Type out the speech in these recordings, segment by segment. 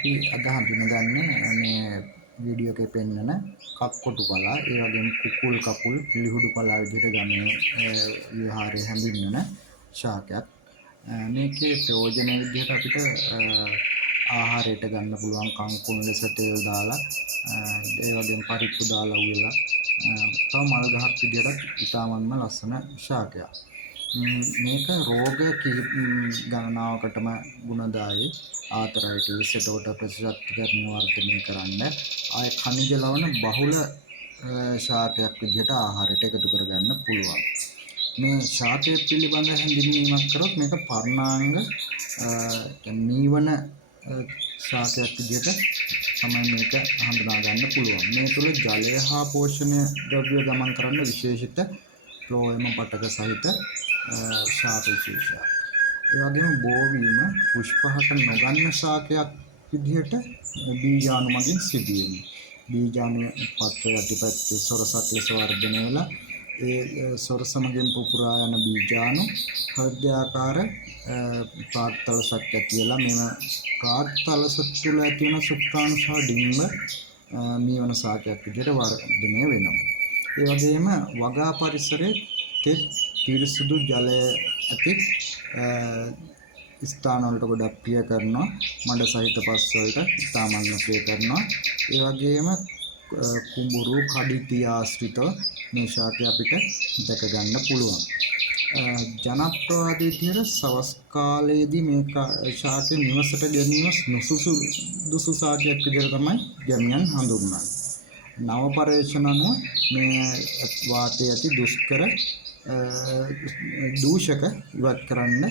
අපි අද හඳුනගන්නේ මේ වීඩියෝ එකේ පෙන්වන කක්කොටු පලා, ඒ වගේම කුකුල් කකුල්, ලිහුඩු පලා විදිහට ගමේ විහාරයේ හැඳින්වන ශාකයක්. මේකේ ප්‍රයෝජන විදිහට අපිට ආහාරයට ගන්න පුළුවන් කංකුල් ලෙස තෙල් දාලා, ඒ වගේම පරිප්පු දාලා උයලා, තව මල් ගහක් විදිහට ඉතාමත්ම ලස්සන ශාකයක්. මේක රෝග ගණනාවකටම ගුණදායී. ආතරයිටිස්, එතකොට ප්‍රතිශක්තිකරණ වර්ධනය කරන්න, ආය ಖನಿಜ ලවණ බහුල ශාකයක් විදිහට ආහාරයට එකතු කරගන්න පුළුවන්. මේ ශාකය පිළිබඳ හැඳින්වීමක් කරොත් මේක පර්ණාංග නීවන ශාකයක් විදිහට තමයි මේක හඳුනා ගන්න පුළුවන්. මේ තුළ ජලය හා පෝෂණය ද්‍රව්‍ය ගමන් කරන්න විශේෂිත ෆ්ලෝයම පටක සහිත ශාක විශේෂයක්. ඒ වගේම බෝවීම පුෂ්පහට නොගන්න ශාකයක් විදිහට බීජාණු මගින් සිදුවෙන්නේ. බීජාණු පත්‍ර යටිපැත්තේ සොරසක් ලෙස වර්ධනය වෙලා ඒ සොරස මගින් පුපුරා යන බීජාණු හෘදයාකාර ප්‍රාත්තලසක් ඇති වෙලා මෙම ප්‍රාත්තලස තුළ ඇති වෙන සුක්‍රාණු සහ ඩිම්බ මීවන ශාකයක් විදිහට වර්ධනය වෙනවා. ඒ වගේම වගා පරිසරයේ තෙත් පිරිසුදු ජලය ඇති ස්ථාන වලට ගොඩක් ප්‍රිය කරනවා. මඩ සහිත පස් වලට ඉතාමත්ම ප්‍රිය කරනවා. ඒ වගේම කුඹුරු කඩිතිය ආශ්‍රිතව මේ ශාකය අපිට දැක ගන්න පුළුවන්. ජනප්‍රවාදී විදිහට සවස් කාලයේදී මේ ශාකය නිවසට ගැනීම නුසුදුසු ශාකයක් විදිහට තමයි ගැමියන් හඳුන්වන්නේ. නව පර්යේෂණ අනුව මේ වාතයේ ඇති දුෂ්කර දූෂක ඉවත් කරන්න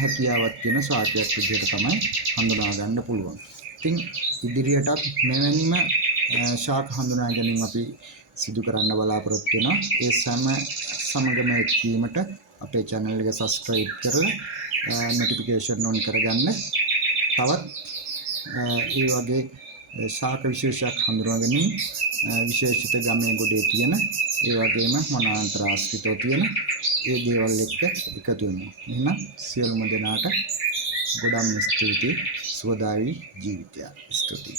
හැකියාවක් තියෙන ශාකයක් විදිහට තමයි හඳුනා ගන්න පුළුවන්. ඉතින් ඉදිරියටත් මෙවැනිම ශාක හඳුනා ගැනීම අපි සිදු කරන්න බලාපොරොත්තු වෙනවා. ඒ සමගම එක්වීමට අපේ channel එක subscribe කරලා notification on කරගන්න. තවත් ඒ වගේ ශාක විශේෂයක් හඳුනා ගැනීම විශේෂිත ගමේ ගොඩේ තියෙන, ඒ වගේම වනාන්තර ආශ්‍රිතව තියෙන ඒ දේවල් එක්ක එකතු වෙනවා. එහෙනම් සියලුම දෙනාට ගොඩක් ස්තුතියි. සුවදායී ජීවිතයක්. ස්තුතියි.